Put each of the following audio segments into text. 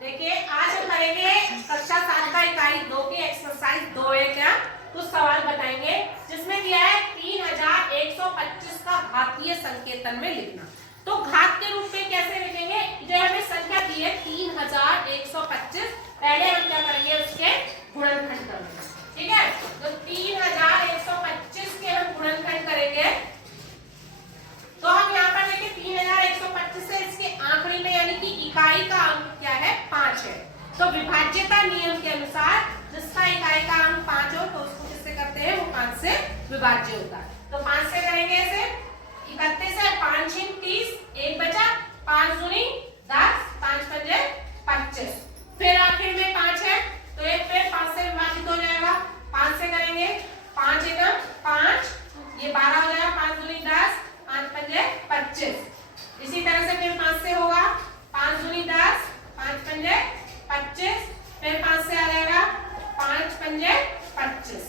देखिए आज हम करेंगे कक्षा 7 का इकाई 2 की एक्सरसाइज 2.1 का कुछ सवाल बताएंगे जिसमें दिया है 3125 का घातीय संकेतन में लिखना। तो घात के रूप में कैसे लिखेंगे? जो हमें संख्या दी है 3125, पहले हम क्या करेंगे उसके गुणनखंड करेंगे। ठीक है, तो 3125 के हम गुणनखंड करेंगे। तो हम यहाँ पर देखिए 3125 से इसके आंकड़े में यानी कि इकाई का अंक क्या है 5 है। तो विभाज्यता नियम के अनुसार जिसका इकाई का अंक 5 हो तो उसको किससे करते हैं, वो 5 से विभाज्य होता है। तो 5 से करेंगे ऐसे 31 है, 5 × 30, 1 बचा, 5 दूनी 10, 5 पंजे 25। फिर आखिर में 5 है तो एक फिर 5 से विभाजित हो जाएगा। 5 से करेंगे 5 एकम 5, ये 12 हो जाएगा, 5 दूनी 10, 5 पंजे 25। इसी तरह से फिर 5 से होगा 5 दूनी 10, 5 पंजे 25, फिर 5 से आ जाएगा 5 पंजे 25।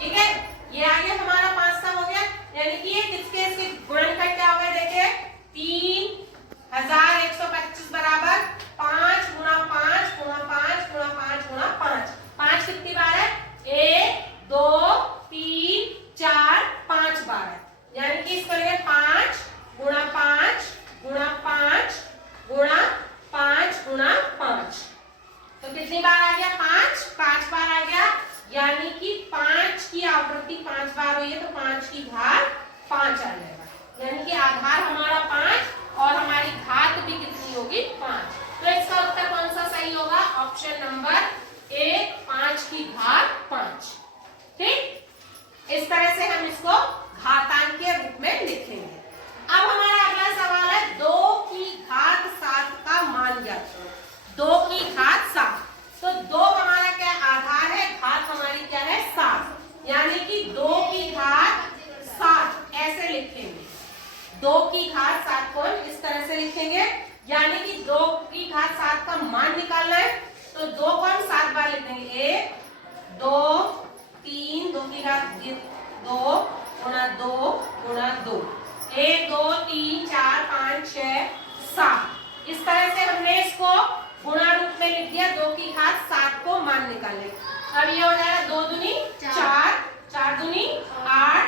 ठीक है, ये आ गया हमारा 5 का हो गया, यानी कि ये किसके इसके गुणनखंड क्या हो गया देखिए 3125 बराबर 5 × 5 × 5 × 5 × 5। 5 कितनी बार है? 1 2 3 4 5 बार है, यानी कि इसको लेंगे 5 × 5 × 5 × 5 × 5। तो कितनी बार आ गया? 5 बार आ गया, यानी कि 5 की आवृत्ति 5 बार हुई है तो 5 की घात 5 आ जाएगा, यानी कि आधार हमारा 5 और हमारी घात भी कितनी होगी 5। तो इसका उत्तर कौन सा सही होगा? ऑप्शन नंबर 1, 5 की घात 5। ठीक, इस तरह से हम इसको घातांकीय रूप में लिखेंगे। अब हमारा अगला सवाल है 2 की घात 7 का मान ज्ञात करो। 2 की घात 7, तो 2 हमारा क्या आधार है, घात हमारी क्या है 7, यानी कि 2 की घात 7 ऐसे लिखेंगे। 2 की घात 7 को इस तरह से लिखेंगे, यानी कि 2 की घात 7 का मान निकालना है तो 2 को हम 7 बार लिखेंगे। 1 2 3, 2 की घात 2 × 2 × 2, 1 2 3 4 5 6 7। इस तरह से हमने इसको गुणा रूप में लिख दिया। 2 की घात 7 को मान निकालने। अब ये हो जाएगा 2 दूनी 4, 4 दूनी 8,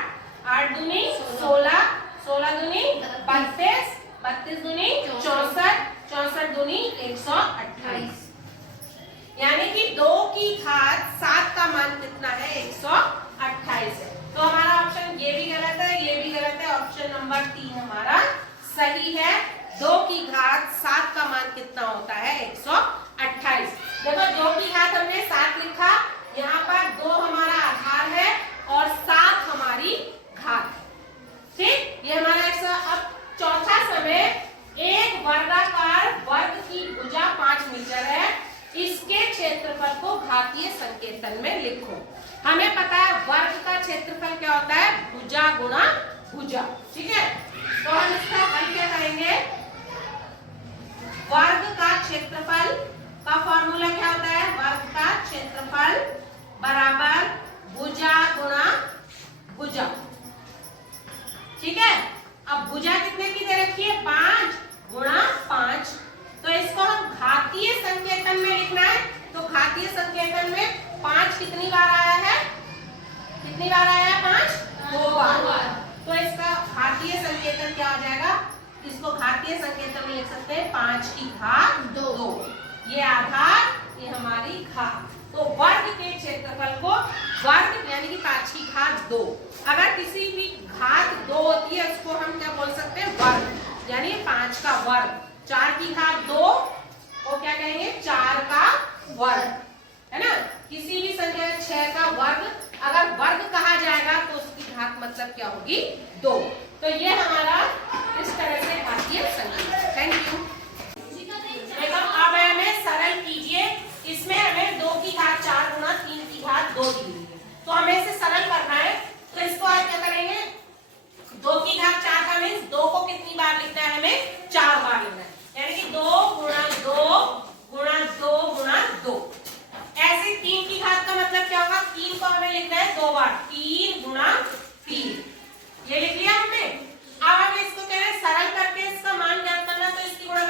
8 दूनी 16, 16 दूनी 32, 32 दूनी 64, 64 दूनी 128, यानी कि 2 की घात 7 का मान कितना है 128 है। तो हमारा ऑप्शन ये भी गलत है, ये भी गलत है, ऑप्शन नंबर 3 हमारा सही है। 2 की घात 7 का मान कितना होता है 128। देखो 2 की घात हमने 7 लिखा, यहाँ पर 2 हमारा आधार है और 7 हमारी घात है। ठीक, ये हमारा अब चौथा समय, एक वर्गाकार वर्ग की भुजा 5 मीटर है, इसके क्षेत्रफल को घातीय संकेतन में लिखो। हमें पता है वर्ग का क्षेत्रफल क्या होता है, भुजा गुणा भुजा। ठीक है, तो हम इसका हल क्या करेंगे, वर्ग का क्षेत्रफल का फॉर्मूला क्या होता है, वर्ग का क्षेत्रफल बराबर भुजा गुणा भुजा। ठीक है, अब भुजा कितने की दे रखी है 5 × 5, तो इसको हम घातीय संकेतन में लिखना है। तो घातीय संकेतन में 5 कितनी बार आया है, कितनी बार आया है 5 2 बार। तो इसका घातीय संकेतन क्या हो जाएगा, इसको घातीय संकेतन में लिख सकते हैं 5 की घात 2। ये आधार, ये हमारी घात। तो वर्ग के क्षेत्रफल को वर्ग यानी कि 5 की घात 2। अगर किसी भी घात 2 होती है उसको हम क्या बोल सकते हैं, वर्ग, यानी 5 का वर्ग। 4 की घात 2 को क्या कहेंगे 4 का वर्ग, है ना। किसी भी संख्या 6 का वर्ग अगर वर्ग कहा जाएगा तो उसकी घात मतलब क्या होगी 2। तो ये हमारा इस तरह से घातीय संकेतन। Thank you. देखो अब हमें सरल कीजिए, इसमें हमें 2 की घात 4 × 3 की घात 2 दी हुई है, तो हमें इसे सरल करना है। तो इसको आज क्या करेंगे, 2 की घात 4 का मीन्स 2 को कितनी बार लिखना है, हमें 4 बार लिखना है, यानी कि 2 × 2 × 2 × 2। ऐसे 3 की घात का मतलब क्या होगा, 3 को हमें लिखना है 2 बार, 3 × 3। ये लिख लिया हमने। अब हमें इसको क्या है सरल करके इसका मान ज्ञात करना, तो इसकी गुणा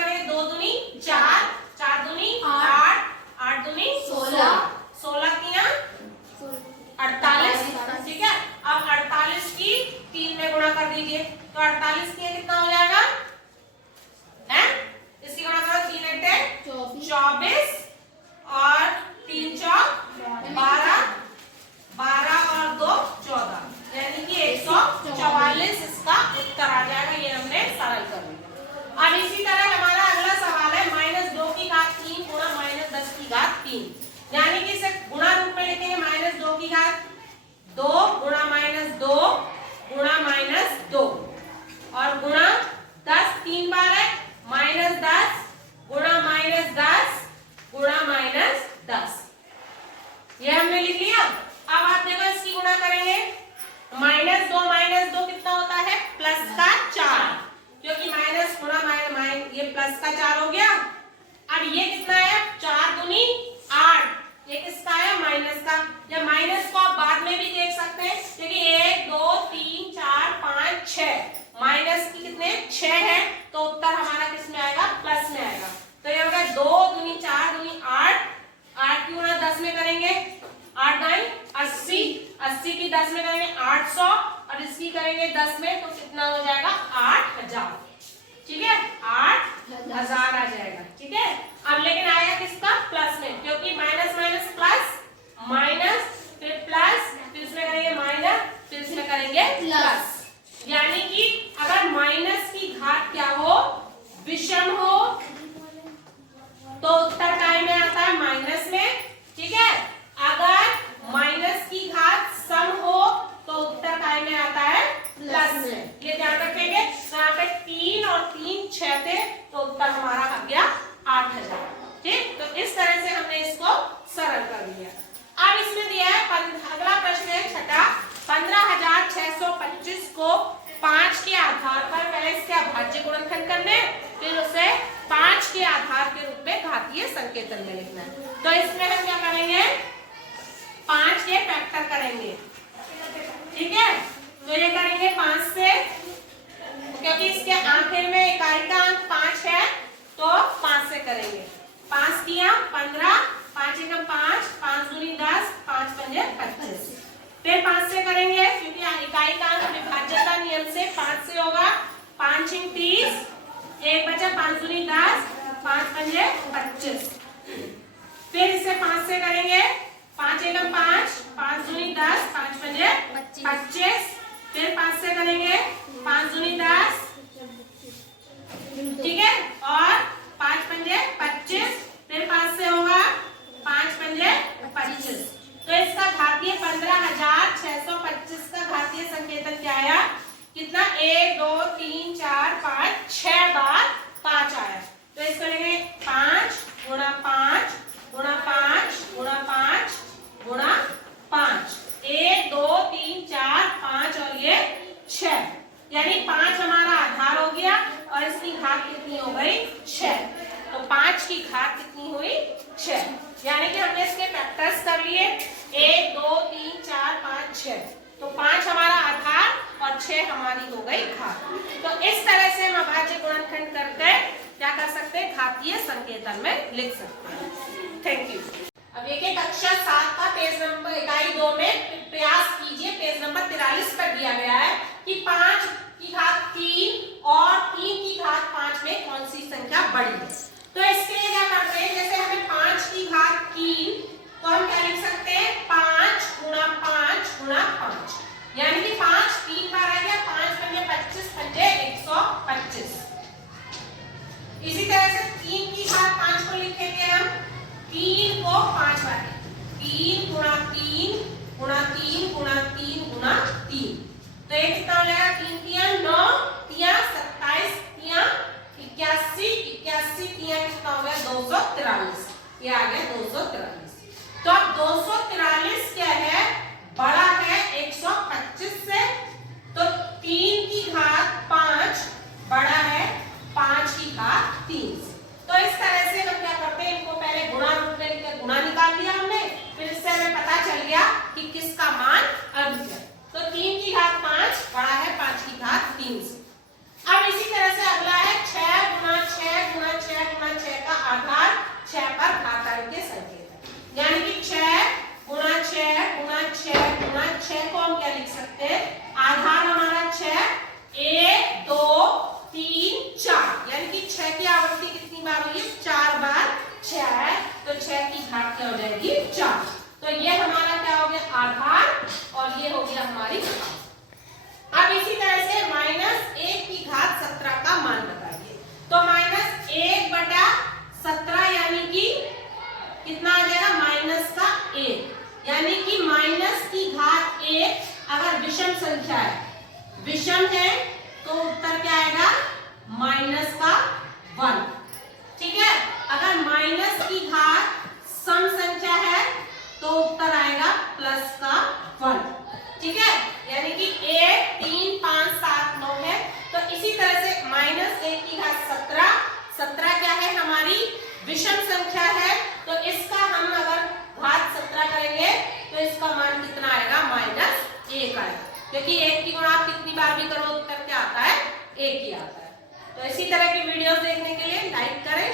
संकेतन में लिखना है। तो इसमें हम क्या करेंगे, 5 के फैक्टर करेंगे, ठीक है। तो ये करेंगे 5 से, क्योंकि इसके आखिर में इकाई का अंक 5 है तो 5 से करेंगे। 5 किया 15, 5 एकम 5, 5 दूनी 10, 5 पंजे 25। फिर 5 से करेंगे, क्योंकि इकाई का अंक विभाज्यता नियम से 5 से होगा। 5 इंग 30, 1 बचा, 5 दूनी 10, 5 पंजे 25। फिर इसे 5 से करेंगे, 5 एकम 5, 5 दूनी 10, 5 पंजे 25। फिर 5 से करेंगे, 5 दूनी 10, ठीक है, और 5 पंजे 25। फिर 5 से होगा 5 पंजे 25। तो इसका घातीय 15,625 का घातीय संकेतन क्या आया, कितना, 1 2 3 4 5 6 बार 5 आया। तो इसको लेंगे 5 गुणा 5 गुणा 5 गुणा 5 गुणा 5, 1 2 3 4 5 और ये 6, यानी 5 हमारा आधार हो गया और इसकी घात कितनी हो गई, 6। तो 5 की घात कितनी हुई, 6, यानी कि हमने इसके फैक्टर्स कर लिए, 1 2 3 4 5 6। तो 5 हमारा आधार और 6 हमारी हो गई घात। तो इस तरह से हम अभाज्य गुणनखंड करके क्या कर सकते हैं, घातीय संकेतन में लिख सकते हैं। Thank you. अब एक कक्षा 7 का पेज नंबर इकाई 2 में प्रयास कीजिए। पेज नंबर 43 पर दिया गया है कि 5 की घात 3 और 3 की घात 5 में कौन सी संख्या बड़ी है। तो इसके लिए क्या करते हैं, जैसे हमें 5 की घात 3, तो हम क्या लिख सकते हैं, 5 गुणा 5 गुणा 5, यानी कि 5 3 बार आ गया, 5 पंजे 25 पंजे 125। इसी तरह से 3 की घात 5 को लिखेंगे हम, 3 को 5 बार, 3 गुणा 3 गुणा 3 गुणा 3 गुणा 3। तो ये कितना हो जाएगा, 3 तिया 9, तिया 27, तिया 81, 81 तिया कितना हो गया, 243। ये आ गया 243। तो अब 243 क्या है, बड़ा है 125 से, तो 3 की घात 5 बड़ा है 5 की घात 3 से। तो इस तरह से हम क्या करते हैं, इनको पहले गुणा रूप में लिखकर गुणा निकाल लिया हमने, फिर इससे हमें पता चल गया कि किसका मान अधिक है। तो 3 की घात 5 बड़ा है 5 की घात 3 से। अब इसी तरह से अगला है 6 गुणा 6 गुणा 6 गुणा 6 का आधार 6 पर घातांक के संकेतन, यानी कि 6 गुणा 6 गुणा 6 गुणा 6 को हम क्या लिख सकते हैं, आधार हमारा 6, 1 2 3 4, यानी कि 6 की आवृत्ति कितनी बार हुई है, 4 बार 6 है, तो 6 की घात क्या हो जाएगी, 4। तो ये हमारा क्या हो गया, आधार, और ये हो गया हमारी घात। अब इसी तरह से -1 की घात 17 का मान बताइए। तो -1 बटा 17 यानी कि कितना आ जाएगा, -1, यानी कि माइनस की घात 1 अगर विषम संख्या है, विषम है तो उत्तर क्या आएगा, -1, ठीक है। अगर माइनस की घात सम संख्या है तो उत्तर आएगा +1, ठीक है, यानी कि 1 3 5 7 9 है। तो इसी तरह से -1 की घात 17, 17 क्या है, हमारी विषम संख्या है, तो इसका हम अगर घात 17 करेंगे तो इसका मान कितना आएगा, -1 आएगा, क्योंकि 1 की गुणा आप कितनी बार भी करो उत्तर क्या आता है, 1 ही आता है। तो इसी तरह की वीडियोस देखने के लिए लाइक करें,